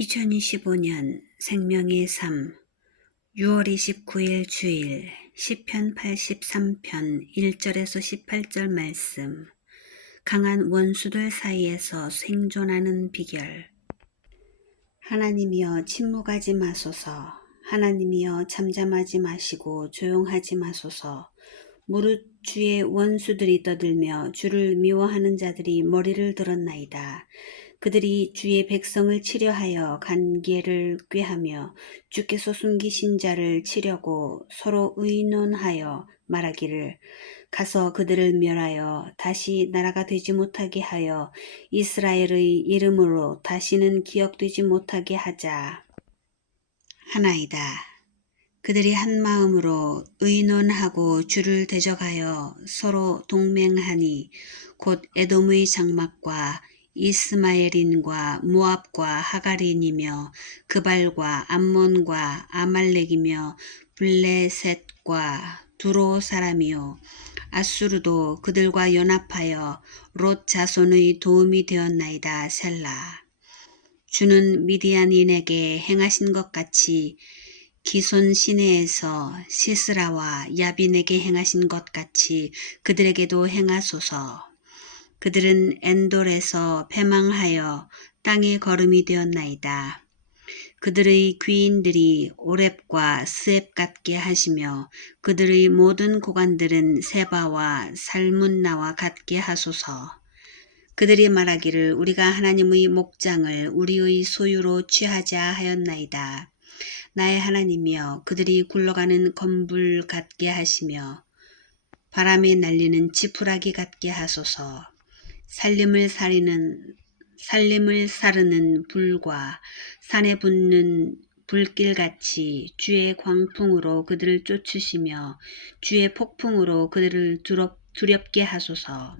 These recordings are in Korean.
2025년 생명의 삶 6월 29일 주일 시편 83편 1절에서 18절 말씀 강한 원수들 사이에서 생존하는 비결. 하나님이여 침묵하지 마소서. 하나님이여 잠잠하지 마시고 조용하지 마소서. 무릇 주의 원수들이 떠들며 주를 미워하는 자들이 머리를 들었나이다. 그들이 주의 백성을 치려하여 간계를 꾀하며 주께서 숨기신 자를 치려고 서로 의논하여 말하기를 가서 그들을 멸하여 다시 나라가 되지 못하게 하여 이스라엘의 이름으로 다시는 기억되지 못하게 하자 하나이다. 그들이 한 마음으로 의논하고 주를 대적하여 서로 동맹하니 곧 에돔의 장막과 이스마엘인과 모압과 하가린이며 그발과 암몬과 아말렉이며 블레셋과 두로 사람이요 아수르도 그들과 연합하여 롯 자손의 도움이 되었나이다 셀라 주는 미디안인에게 행하신 것 같이 기손 시내에서 시스라와 야빈에게 행하신 것 같이 그들에게도 행하소서. 그들은 엔돌에서 패망하여 땅의 걸음이 되었나이다. 그들의 귀인들이 오랩과 스앱 같게 하시며 그들의 모든 고관들은 세바와 살문나와 같게 하소서. 그들이 말하기를 우리가 하나님의 목장을 우리의 소유로 취하자 하였나이다. 나의 하나님이여 그들이 굴러가는 건불 같게 하시며 바람에 날리는 지푸라기 같게 하소서. 살림을 사리는 살림을 사르는 불과 산에 붙는 불길같이 주의 광풍으로 그들을 쫓으시며 주의 폭풍으로 그들을 두렵, 두렵게 하소서.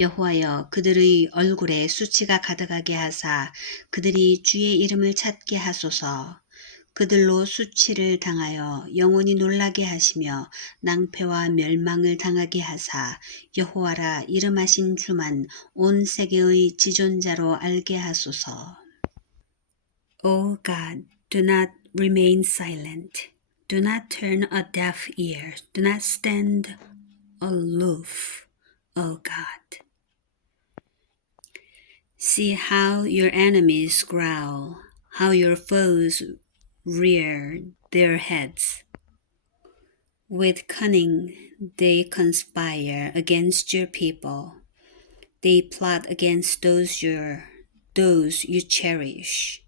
여호와여 그들의 얼굴에 수치가 가득하게 하사 그들이 주의 이름을 찾게 하소서. 그들로 수치를 당하여 영원히 놀라게 하시며 낭패와 멸망을 당하게 하사 여호와라 이름하신 주만 온 세계의 지존자로 알게 하소서. O God, do not remain silent. Do not turn a deaf ear. Do not stand aloof, O God. See how your enemies growl, how your foes rear their heads. With cunning they conspire against your people. They plot against those your those you cherish.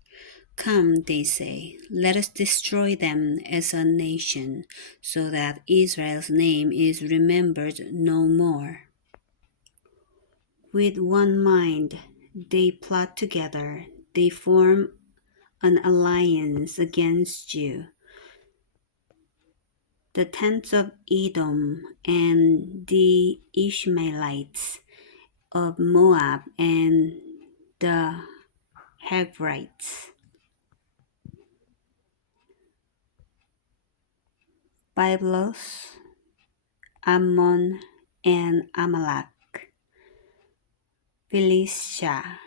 Come, they say, let us destroy them as a nation, so that Israel's name is remembered no more. With one mind they plot together, they form an alliance against you. The tents of Edom and the Ishmaelites of Moab and the Hagrites. Byblos, Ammon, and Amalek. Philistia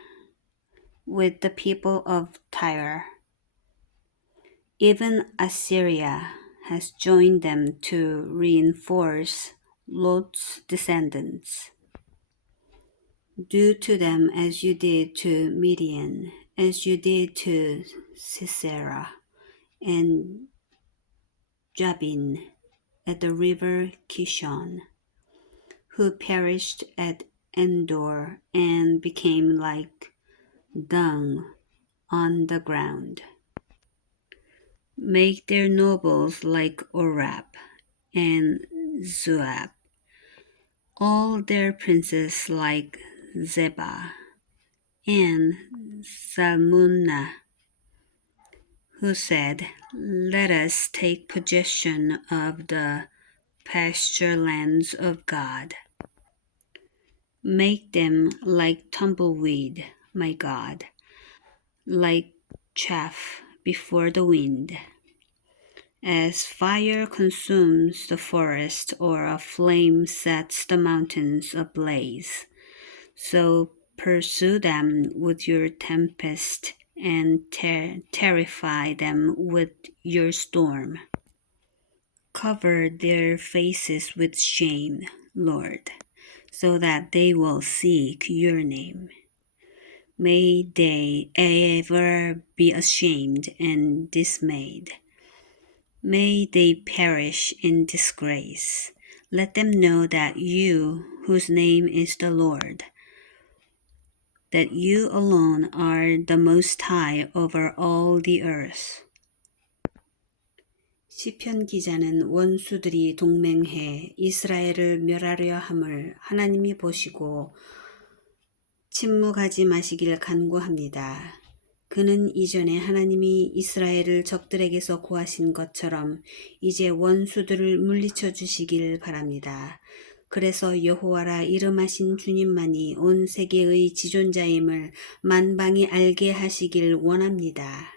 with the people of Tyre. Even Assyria has joined them to reinforce Lot's descendants. Do to them as you did to Midian, as you did to Sisera and Jabin at the river Kishon, who perished at Endor and became like dung on the ground. Make their nobles like Orab and Zuab, all their princes like Zeba and Salmunna, who said, Let us take possession of the pasture lands of God. Make them like tumbleweed, my God, like chaff before the wind. As fire consumes the forest or a flame sets the mountains ablaze, so pursue them with your tempest and ter- terrify them with your storm. Cover their faces with shame, Lord, so that they will seek your name May they ever be ashamed and dismayed. May they perish in disgrace. Let them know that you, whose name is the Lord, that you alone are the Most High over all the earth. 시편 기자는 원수들이 동맹해 이스라엘을 멸하려 함을 하나님이 보시고 침묵하지 마시길 간구합니다. 그는 이전에 하나님이 이스라엘을 적들에게서 구하신 것처럼 이제 원수들을 물리쳐 주시길 바랍니다. 그래서 여호와라 이름하신 주님만이 온 세계의 지존자임을 만방이 알게 하시길 원합니다.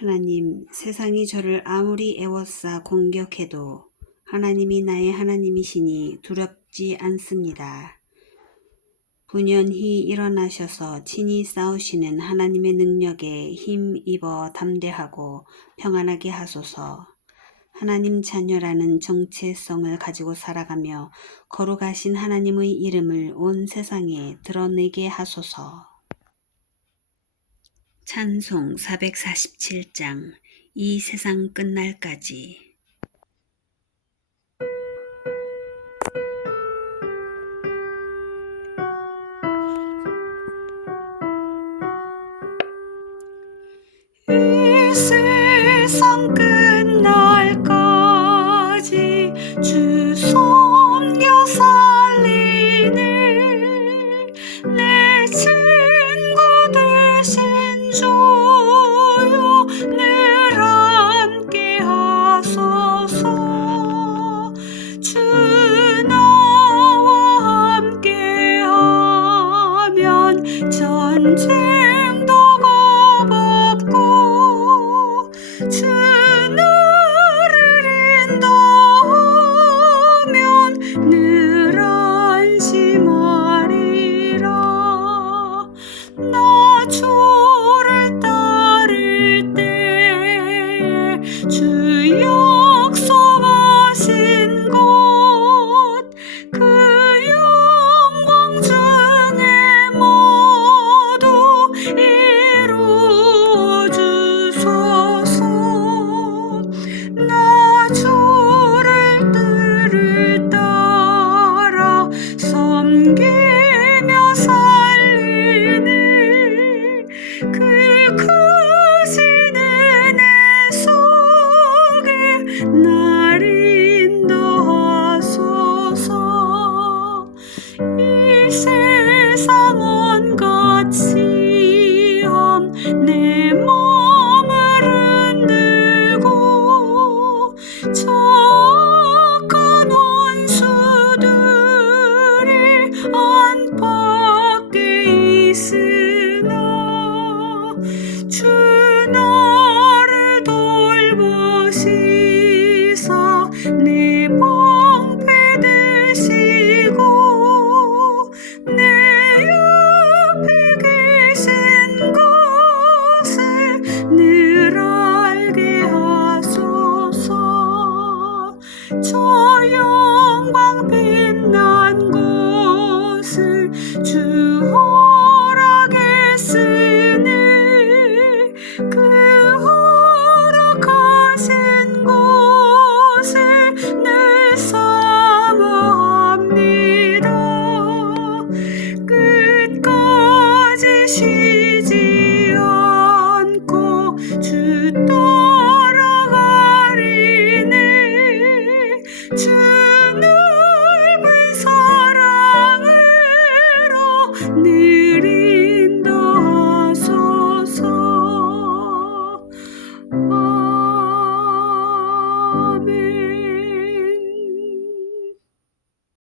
하나님, 세상이 저를 아무리 애워싸 공격해도 하나님이 나의 하나님이시니 두렵지 않습니다. 분연히 일어나셔서 친히 싸우시는 하나님의 능력에 힘입어 담대하고 평안하게 하소서. 하나님 자녀라는 정체성을 가지고 살아가며 거룩하신 하나님의 이름을 온 세상에 드러내게 하소서. 찬송 447장 이 세상 끝날까지 吃